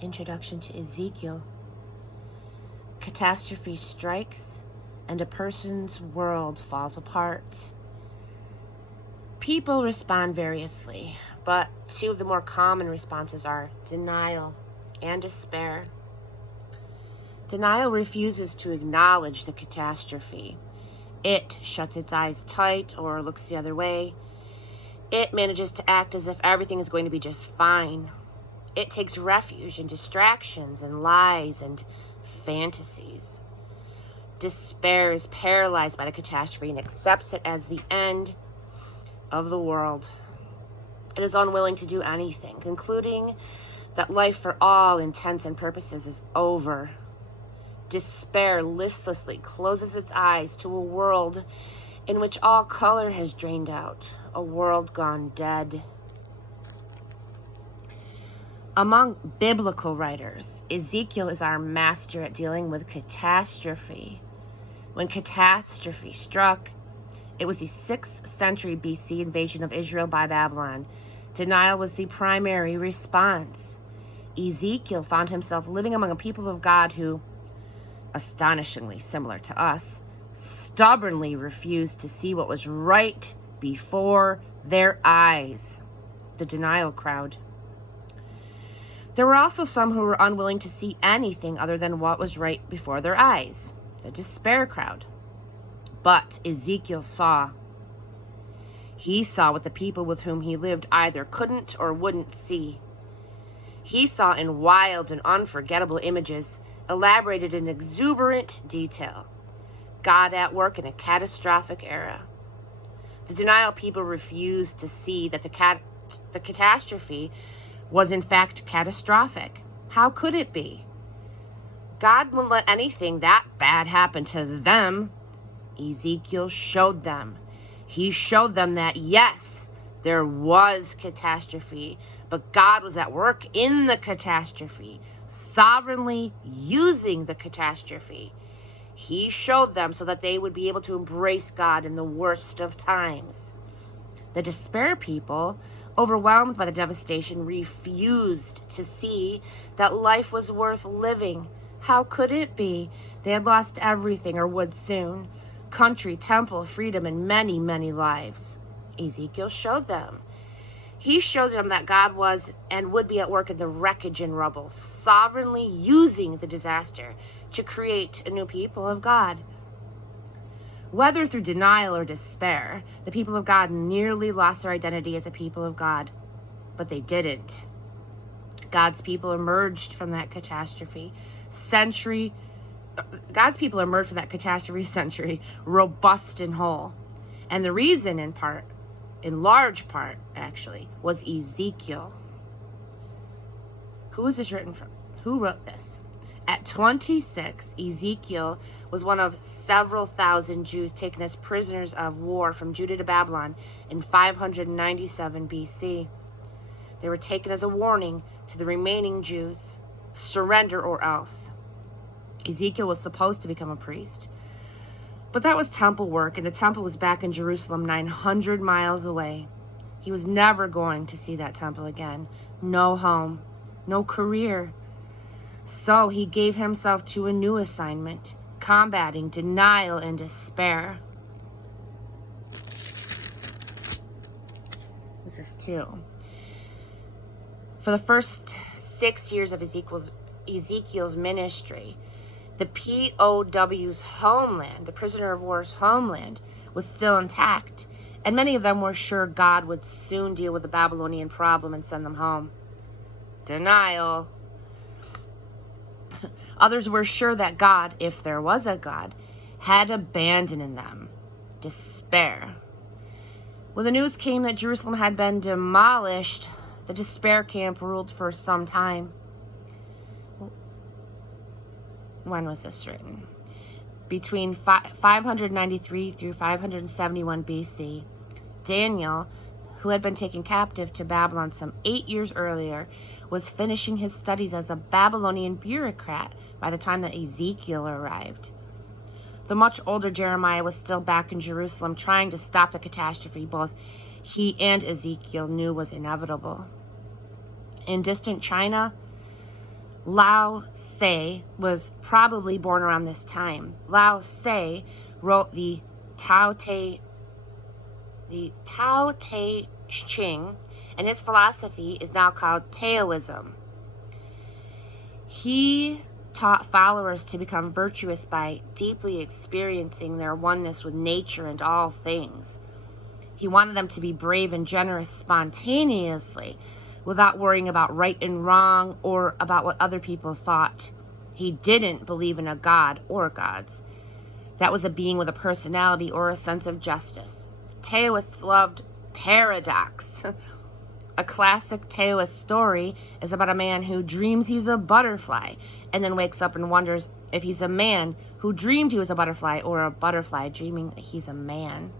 Introduction to Ezekiel. Catastrophe strikes and a person's world falls apart. People respond variously, but two of the more common responses are denial and despair. Denial refuses to acknowledge the catastrophe. It shuts its eyes tight or looks the other way. It manages to act as if everything is going to be just fine. It takes refuge in distractions and lies and fantasies. Despair is paralyzed by the catastrophe and accepts it as the end of the world. It is unwilling to do anything, concluding that life for all intents and purposes is over. Despair listlessly closes its eyes to a world in which all color has drained out, a world gone dead. Among biblical writers, Ezekiel is our master at dealing with catastrophe. When catastrophe struck, it was the 6th century BC invasion of Israel by Babylon. Denial was the primary response. Ezekiel found himself living among a people of God who, astonishingly similar to us, stubbornly refused to see what was right before their eyes. The denial crowd. There were also some who were unwilling to see anything other than what was right before their eyes. The despair crowd. But Ezekiel saw. He saw what the people with whom he lived either couldn't or wouldn't see. He saw in wild and unforgettable images, elaborated in exuberant detail, God at work in a catastrophic era. The denial people refused to see that the catastrophe was in fact catastrophic. How could it be? God wouldn't let anything that bad happen to them. Ezekiel showed them. He showed them that, yes, there was catastrophe, but God was at work in the catastrophe, sovereignly using the catastrophe. He showed them so that they would be able to embrace God in the worst of times. The despair people, overwhelmed by the devastation, refused to see that life was worth living. How could it be? They had lost everything, or would soon. Country, temple, freedom, and many, many lives. Ezekiel showed them. He showed them that God was and would be at work in the wreckage and rubble, sovereignly using the disaster to create a new people of God. Whether through denial or despair, the people of God nearly lost their identity as a people of God, but they didn't. God's people emerged from that catastrophe century, robust and whole. And the reason, in large part, actually, was Ezekiel. Who was this written from? Who wrote this? At 26, Ezekiel was one of several thousand Jews taken as prisoners of war from Judah to Babylon in 597 BC. They were taken as a warning to the remaining Jews, surrender or else. Ezekiel was supposed to become a priest, but that was temple work, and the temple was back in Jerusalem 900 miles away. He was never going to see that temple again. No home, no career. So he gave himself to a new assignment, combating denial and despair. This is 2. For the first 6 years of Ezekiel's ministry, the POW's homeland, the prisoner of war's homeland, was still intact, and many of them were sure God would soon deal with the Babylonian problem and send them home. Denial. Others were sure that God, if there was a God, had abandoned them. Despair. When the news came that Jerusalem had been demolished, the despair camp ruled for some time. When was this written? Between 593 through 571 BC, Daniel, who had been taken captive to Babylon some 8 years earlier, was finishing his studies as a Babylonian bureaucrat by the time that Ezekiel arrived. The much older Jeremiah was still back in Jerusalem trying to stop the catastrophe both he and Ezekiel knew was inevitable. In distant China, Lao Tse was probably born around this time. Lao Tse wrote the Tao Te Ching, and his philosophy is now called Taoism. He taught followers to become virtuous by deeply experiencing their oneness with nature and all things. He wanted them to be brave and generous spontaneously, without worrying about right and wrong or about what other people thought. He didn't believe in a god or gods. That was a being with a personality or a sense of justice. Taoists loved paradox. A classic Taoist story is about a man who dreams he's a butterfly and then wakes up and wonders if he's a man who dreamed he was a butterfly or a butterfly dreaming that he's a man.